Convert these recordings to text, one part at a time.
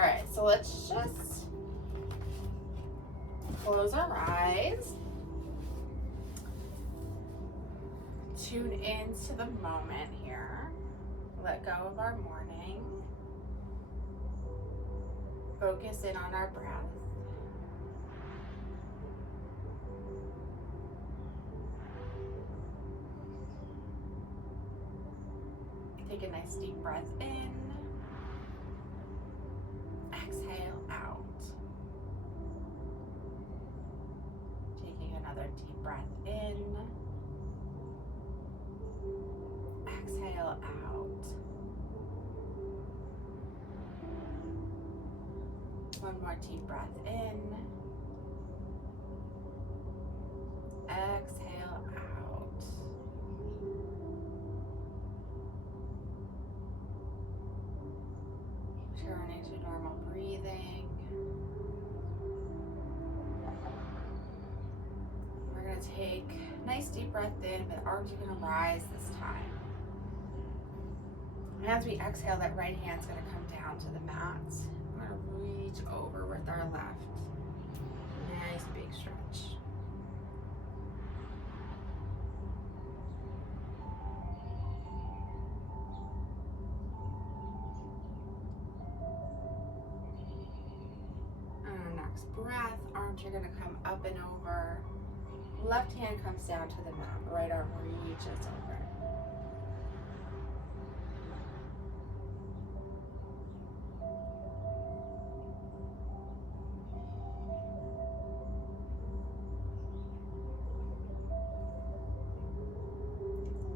right, so let's just close our eyes. Tune into the moment here. Let go of our morning. Focus in on our breath. Take a nice deep breath in. Exhale out. Taking another deep breath in. Exhale out. One more deep breath in. Exhale out. Returning to normal breathing. We're going to take a nice deep breath in, but arms are going to rise this time. And as we exhale, that right hand's going to come down to the mat. We're going to reach over with our left. Nice big stretch. On our next breath, arms are going to come up and over. Left hand comes down to the mat. Right arm reaches over.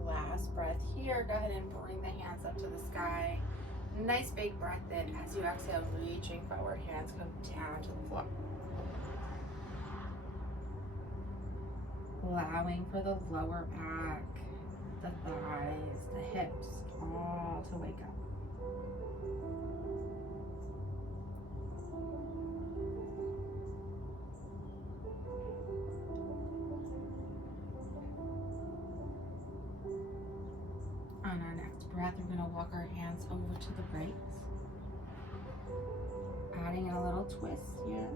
Last breath here. Go ahead and bring the hands up to the sky. Nice big breath in. As you exhale, reaching forward, hands come down to the floor. Allowing for the lower back, the thighs, the hips, all to wake up. On our next breath, we're going to walk our hands over to the right, adding in a little twist here.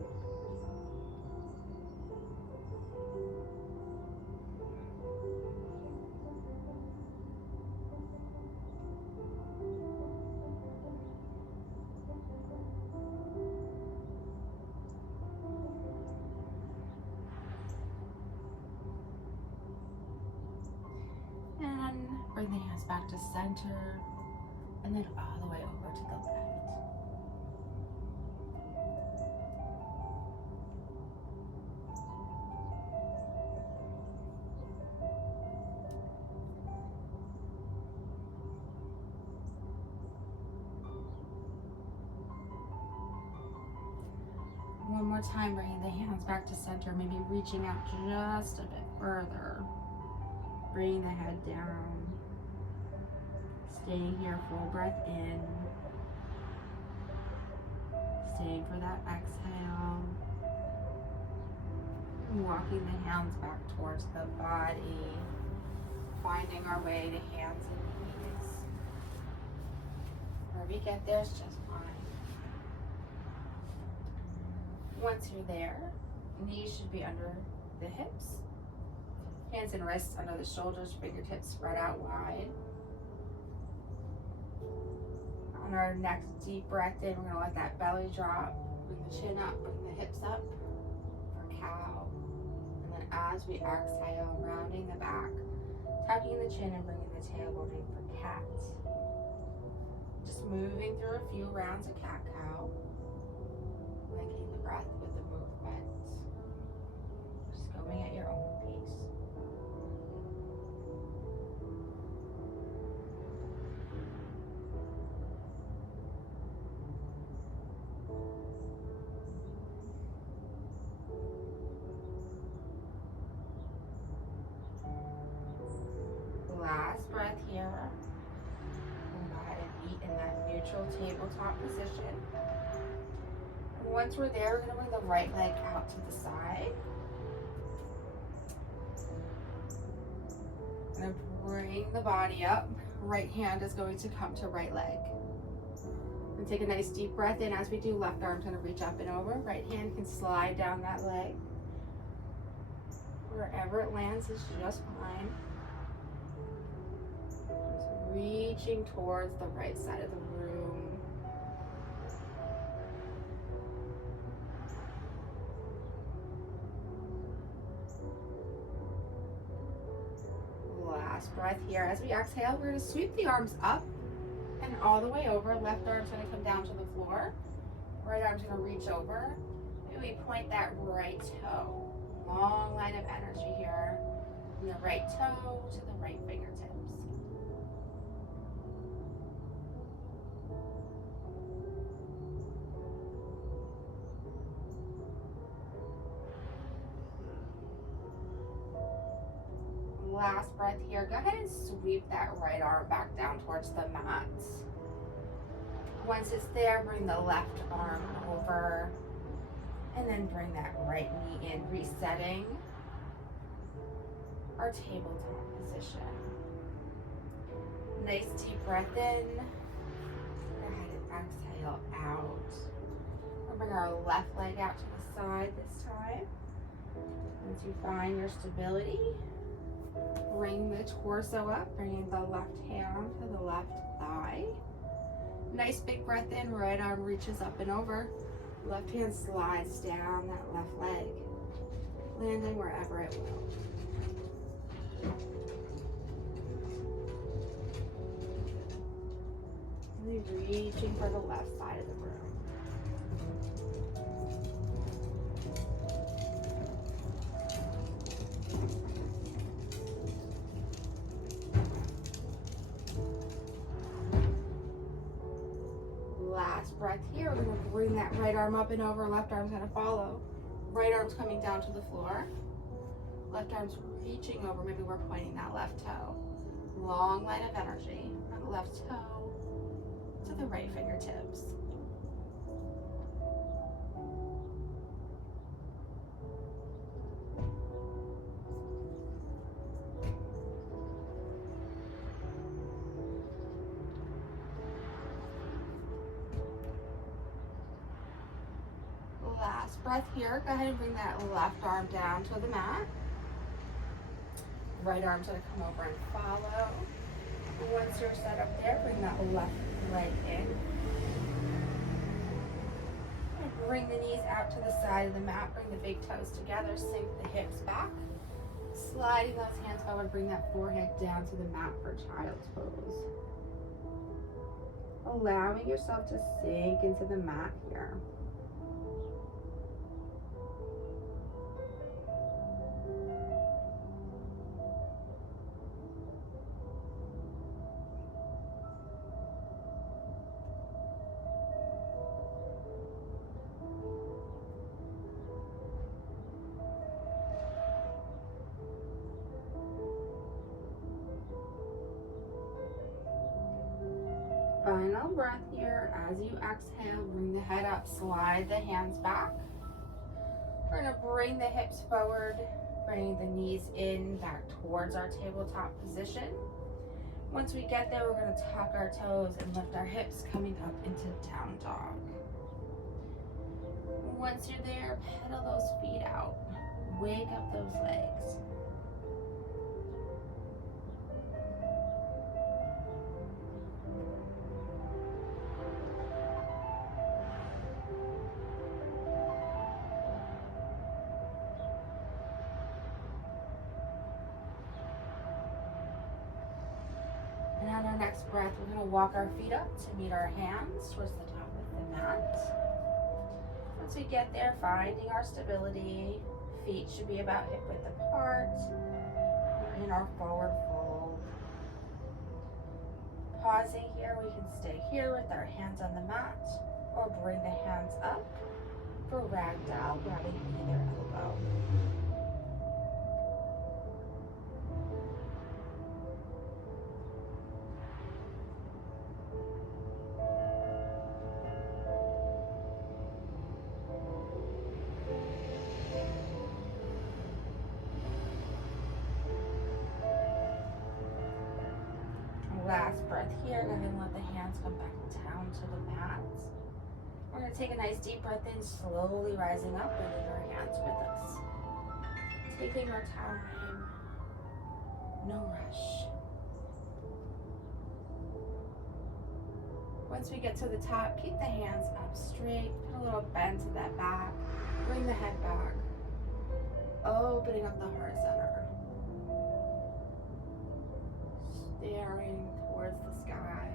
And bring the hands back to center, and then all the way over to the left. One more time, bringing the hands back to center, maybe reaching out just a bit further. Bring the head down. Staying here, full breath in. Staying for that exhale. Walking the hands back towards the body. Finding our way to hands and knees. Where we get there is just fine. Once you're there, knees should be under the hips. Hands and wrists under the shoulders, fingertips spread out wide. On our next deep breath in, we're going to let that belly drop. Bring the chin up, bring the hips up for cow. And then as we exhale, rounding the back, tucking the chin and bringing the tailbone in for cat. Just moving through a few rounds of cat-cow. Linking the breath with the movement. Just going at your own pace. Last breath here. Go ahead and meet in that neutral tabletop position. And once we're there, we're going to bring the right leg out to the side. Going to bring the body up. Right hand is going to come to right leg. And take a nice deep breath in. As we do, left arm's gonna reach up and over. Right hand can slide down that leg. Wherever it lands is just fine. Just reaching towards the right side of the room. Last breath here. As we exhale, we're going to sweep the arms up and all the way over. Left arm's going to come down to the floor. Right arm's going to reach over. Maybe we point that right toe. Long line of energy here. From the right toe to the right fingertips. Last breath here. Go ahead and sweep that right arm back down towards the mat. Once it's there, bring the left arm over and then bring that right knee in, resetting our tabletop position. Nice deep breath in. Go ahead and exhale out. We'll bring our left leg out to the side this time. Once you find your stability, bring the torso up, bringing the left hand to the left thigh. Nice big breath in, right arm reaches up and over. Left hand slides down that left leg, landing wherever it will. And then reaching for the left side of the room. Last breath here. We're going to bring that right arm up and over. Left arm's going to follow. Right arm's coming down to the floor. Left arm's reaching over. Maybe we're pointing that left toe. Long line of energy from the left toe to the right fingertips. Last breath here. Go ahead and bring that left arm down to the mat. Right arm's going to come over and follow. Once you're set up there, bring that left leg in. And bring the knees out to the side of the mat. Bring the big toes together. Sink the hips back. Sliding those hands forward. Bring that forehead down to the mat for child's pose. Allowing yourself to sink into the mat here. Final breath here. As you exhale, bring the head up, slide the hands back. We're going to bring the hips forward, bring the knees in, back towards our tabletop position. Once we get there, we're going to tuck our toes and lift our hips, coming up into down dog. Once you're there, pedal those feet out. Wake up those legs. And on our next breath, we're going to walk our feet up to meet our hands towards the top of the mat. Once we get there, finding our stability, feet should be about hip width apart. We're in our forward fold. Pausing here, we can stay here with our hands on the mat, or bring the hands up for ragdoll, grabbing either elbow. Last breath here. Go ahead and let the hands come back down down to the mat. We're going to take a nice deep breath in, slowly rising up, bringing our hands with us. Taking our time, no rush. Once we get to the top, keep the hands up straight, put a little bend to that back, bring the head back, opening up the heart center. Staring towards the sky.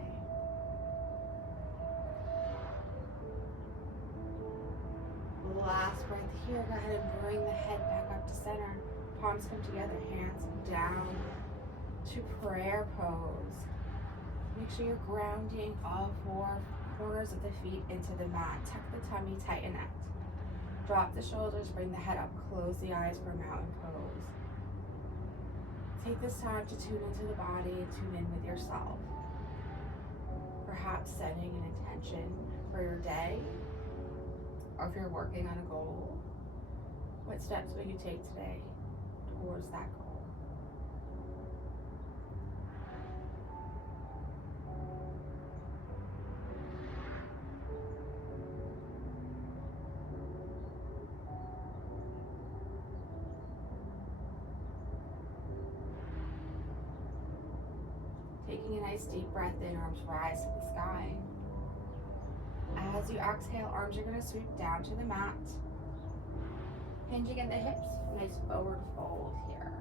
Last breath here, go ahead and bring the head back up to center. Palms come together, hands down to prayer pose. Make sure you're grounding all four corners of the feet into the mat. Tuck the tummy, tighten it. Drop the shoulders, bring the head up, close the eyes for mountain pose. Take this time to tune into the body and tune in with yourself. Perhaps setting an intention for your day, or if you're working on a goal, what steps will you take today towards that goal? Taking a nice deep breath in, arms rise to the sky. As you exhale, arms are going to sweep down to the mat. Hinging in the hips, nice forward fold here.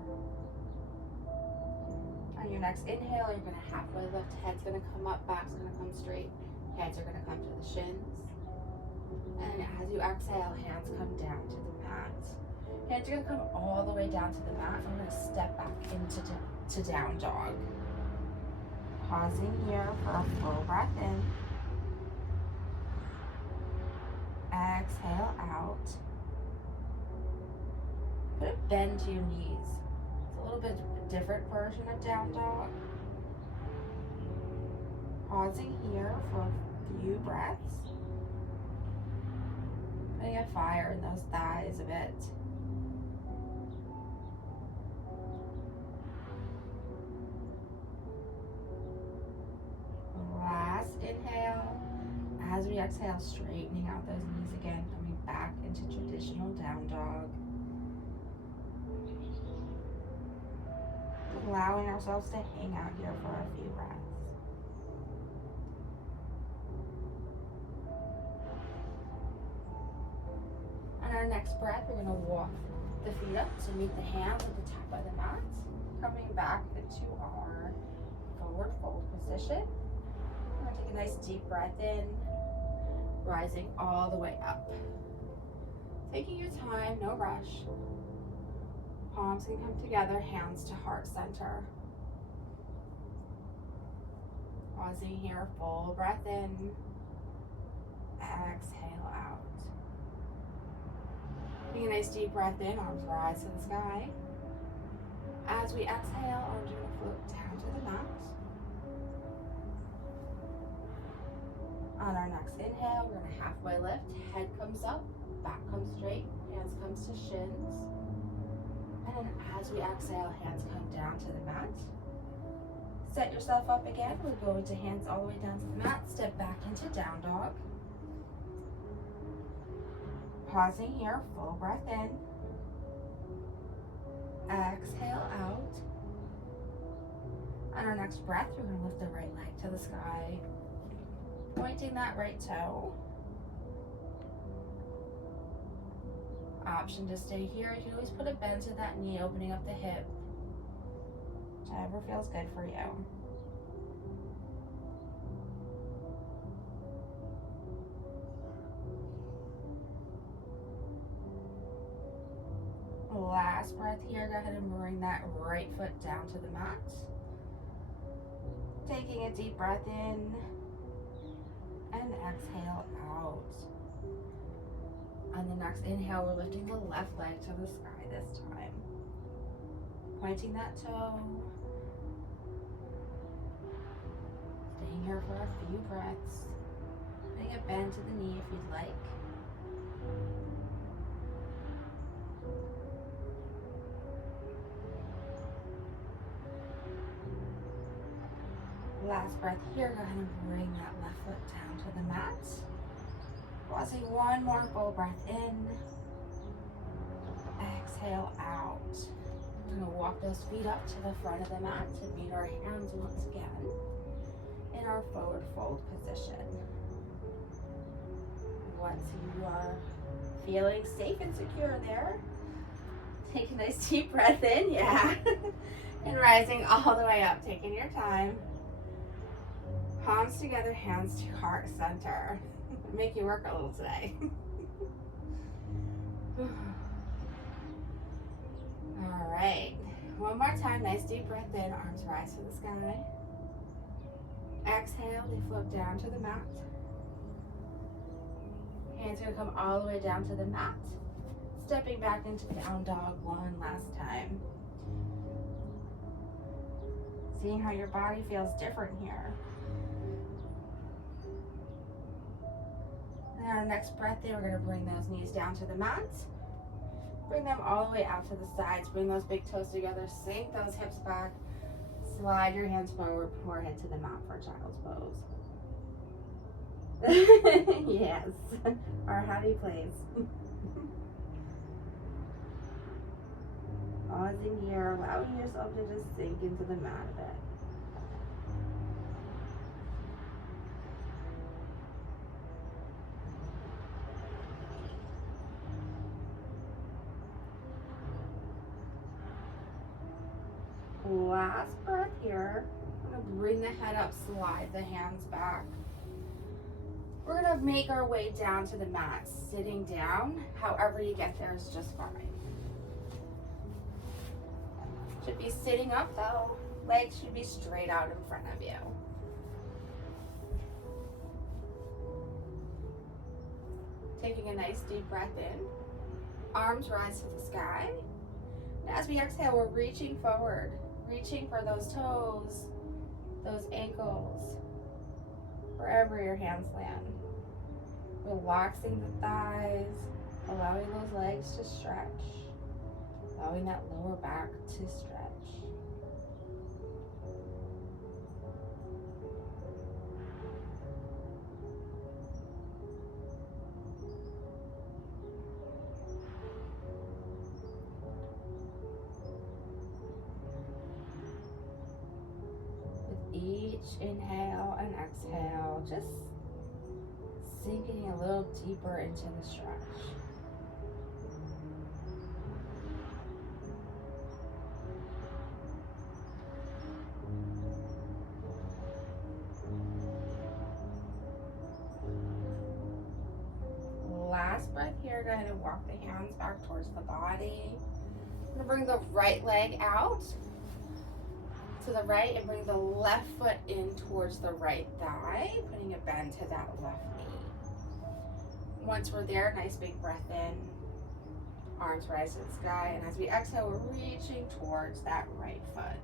On your next inhale, you're going to halfway lift, head's going to come up, back's going to come straight, hands are going to come to the shins. And as you exhale, hands come down to the mat. Hands are going to come all the way down to the mat, and we're going to step back into down dog. Pausing here for a full breath in. Exhale out. Put a bend to your knees. It's a little bit different version of down dog. Pausing here for a few breaths. Putting a fire in those thighs a bit. Last inhale. As we exhale, straightening out those knees again, coming back into traditional down dog. Allowing ourselves to hang out here for a few breaths. On our next breath, we're going to walk the feet up to meet the hands at the top of the mat. Coming back into our forward fold position. We're going to take a nice deep breath in, rising all the way up. Taking your time, no rush. Palms can come together, hands to heart center. Pausing here, full breath in. Exhale out. Taking a nice deep breath in, arms rise to the sky. As we exhale, arms are going to float down to the mat. On our next inhale, we're going to halfway lift. Head comes up, back comes straight, hands comes to shins. And then as we exhale, hands come down to the mat. Set yourself up again. We're going to hands all the way down to the mat. Step back into down dog. Pausing here, full breath in. Exhale out. On our next breath, we're going to lift the right leg to the sky. Pointing that right toe. Option to stay here. You can always put a bend to that knee, opening up the hip. Whichever feels good for you. Last breath here. Go ahead and bring that right foot down to the mat. Taking a deep breath in. And exhale out. On the next inhale, we're lifting the left leg to the sky this time. Pointing that toe. Staying here for a few breaths. Putting a bend to the knee if you'd like. Last breath here. Go ahead and bring that left foot down to the mat. Pausing one more full breath in. Exhale out. We're going to walk those feet up to the front of the mat to meet our hands once again in our forward fold position. Once you are feeling safe and secure there, take a nice deep breath in, yeah. And rising all the way up, taking your time. Palms together, hands to heart center. Make you work a little today. All right, one more time, nice deep breath in, arms rise to the sky. Exhale, they float down to the mat. Hands are gonna come all the way down to the mat. Stepping back into down dog one last time. Seeing how your body feels different here. And our next breath in, we're gonna bring those knees down to the mat. Bring them all the way out to the sides. Bring those big toes together. Sink those hips back. Slide your hands forward, forehead to the mat for child's pose. Yes, our happy place. Pausing here, allowing yourself to just sink into the mat a bit. Last breath here. I'm going to bring the head up, slide the hands back. We're going to make our way down to the mat, sitting down. However you get there is just fine. Should be sitting up though. Legs should be straight out in front of you. Taking a nice deep breath in. Arms rise to the sky. And as we exhale, we're reaching forward. Reaching for those toes, those ankles, wherever your hands land. Relaxing the thighs, allowing those legs to stretch, allowing that lower back to stretch. Each inhale and exhale, just sinking a little deeper into the stretch. Last breath here, go ahead and walk the hands back towards the body. I'm going to bring the right leg out to the right and bring the left foot in towards the right thigh, putting a bend to that left knee. Once we're there, nice big breath in, arms rise to the sky, and as we exhale, we're reaching towards that right foot.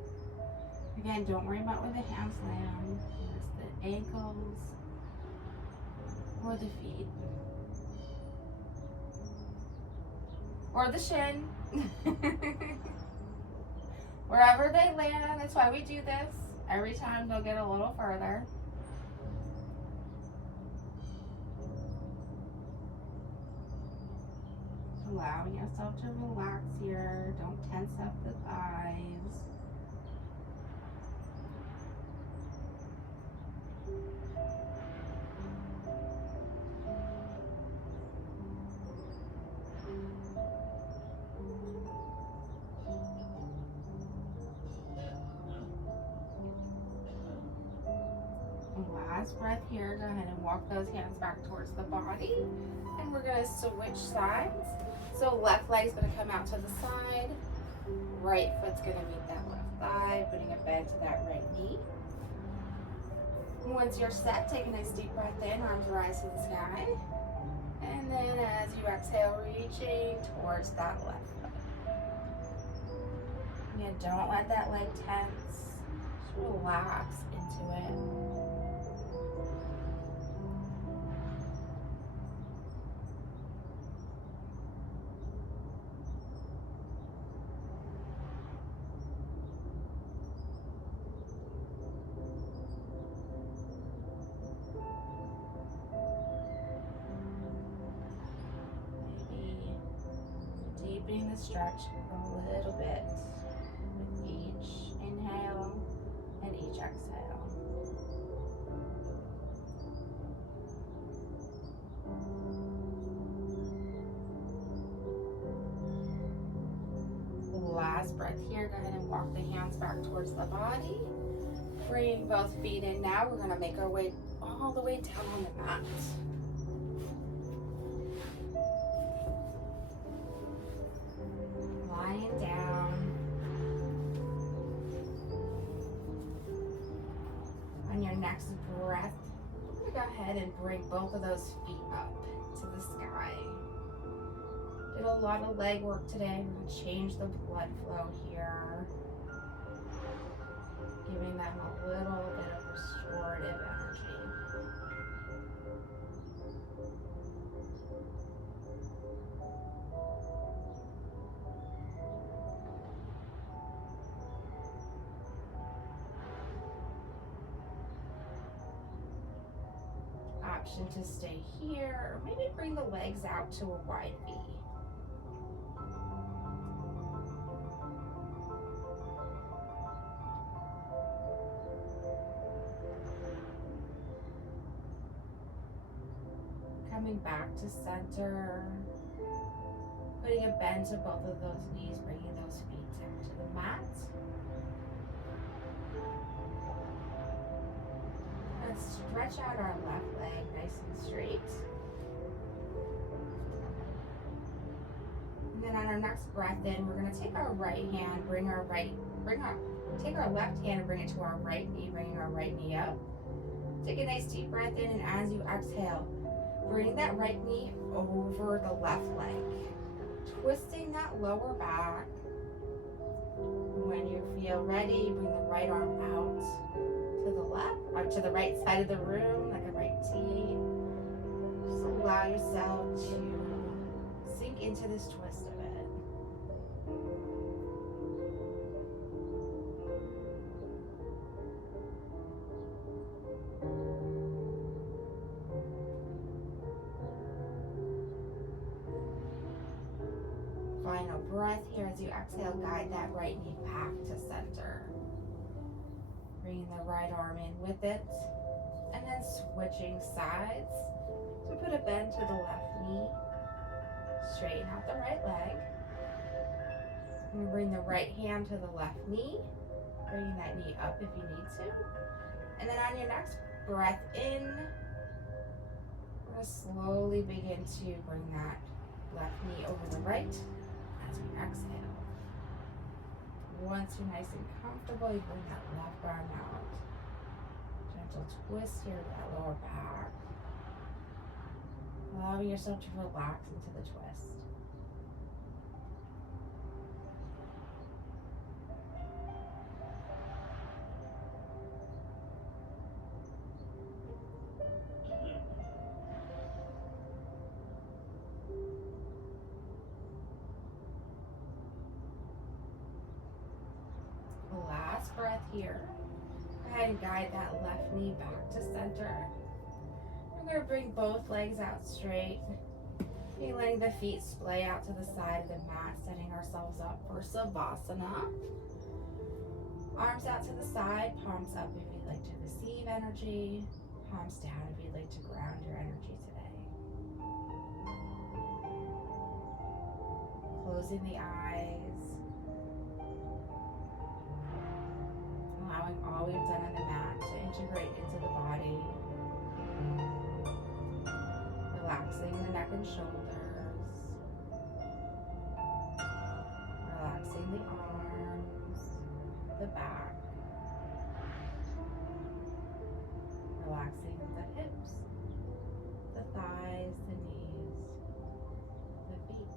Again, don't worry about where the hands land, just the ankles or the feet. Or the shin. Wherever they land, that's why we do this. Every time they'll get a little further. Allowing yourself to relax here. Don't tense up the thighs. Last breath here, go ahead and walk those hands back towards the body. And we're going to switch sides. So left leg's going to come out to the side. Right foot's going to meet that left thigh, putting a bend to that right knee. Once you're set, take a nice deep breath in, arms rise to the sky. And then as you exhale, reaching towards that left foot. And don't let that leg tense. Just relax into it. deepening the stretch a little bit with each inhale and each exhale. Last breath here. Go ahead and walk the hands back towards the body. Bring both feet in now. We're going to make our way all the way down on the mat. Lying down. On your next breath, we're going to go ahead and bring both of those feet up to the sky. Did a lot of leg work today. We're going to change the blood flow here, giving them a little bit of restorative energy. Option to stay here, or maybe bring the legs out to a wide V. Coming back to center, putting a bend to both of those knees, bringing those feet down to the mat. Let's stretch out our left leg nice and straight. And then on our next breath in, we're going to take our right hand, take our left hand and bring it to our right knee, bringing our right knee up. Take a nice deep breath in, and as you exhale, bring that right knee over the left leg, twisting that lower back. When you feel ready, bring the right arm out to the left, or to the right side of the room, like a right T. Just allow yourself to sink into this twist a bit. Final breath here as you exhale, guide that right knee back to center. Bringing the right arm in with it, and then switching sides. So put a bend to the left knee, straighten out the right leg. And bring the right hand to the left knee, bringing that knee up if you need to. And then on your next breath in, we're going to slowly begin to bring that left knee over the right as we exhale. Once you're nice and comfortable, you bring that left arm out. Gentle twist here to that lower back. Allowing yourself to relax into the twist. Last breath here. Go ahead and guide that left knee back to center. We're going to bring both legs out straight. You're letting the feet splay out to the side of the mat, setting ourselves up for savasana. Arms out to the side, palms up if you'd like to receive energy, palms down if you'd like to ground your energy today. Closing the eyes. Allowing all we've done on the mat to integrate into the body. Relaxing the neck and shoulders. Relaxing the arms, the back. Relaxing the hips, the thighs, the knees, the feet.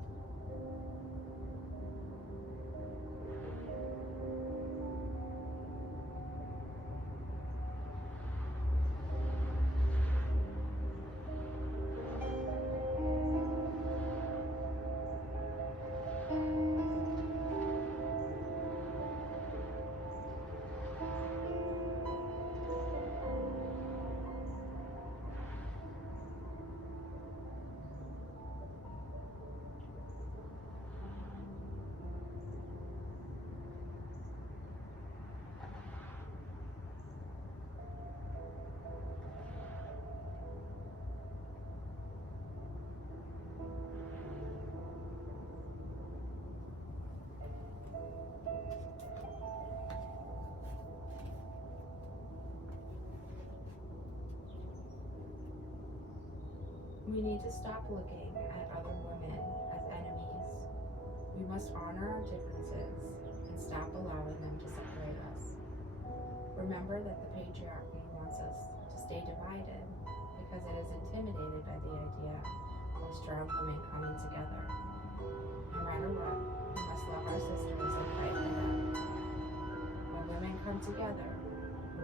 We need to stop looking at other women as enemies. We must honor our differences and stop allowing them to separate us. Remember that the patriarchy wants us to stay divided because it is intimidated by the idea of strong women coming together. No matter what, we must love our sisters and fight for them. When women come together,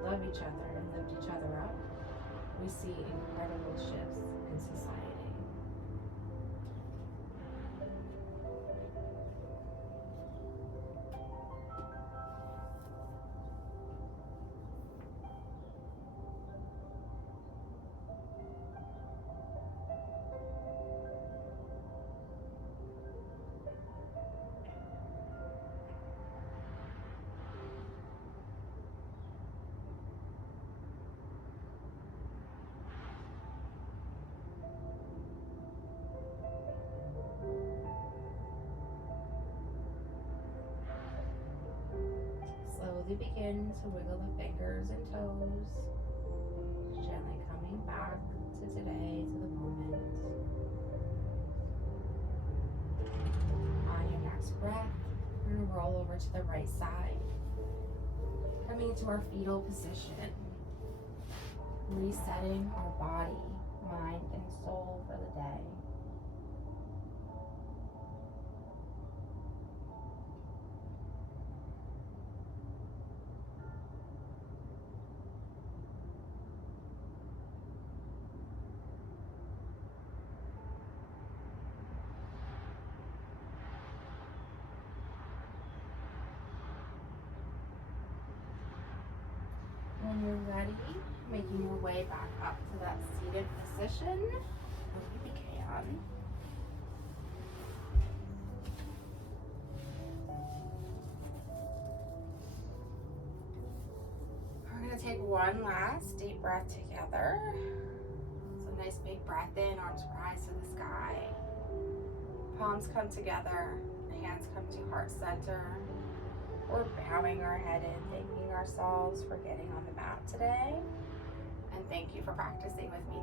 love each other, and lift each other up, we see incredible shifts in society. Slowly begin to wiggle the fingers and toes, gently coming back to today, to the moment. On your next breath, we're going to roll over to the right side, coming to our fetal position, resetting our body, mind, and soul for the day. When you're ready, making your way back up to that seated position, if you can. We're going to take one last deep breath together. So nice big breath in, arms rise to the sky. Palms come together, hands come to heart center. We're bowing our head in, thanking ourselves for getting on the mat today. And thank you for practicing with me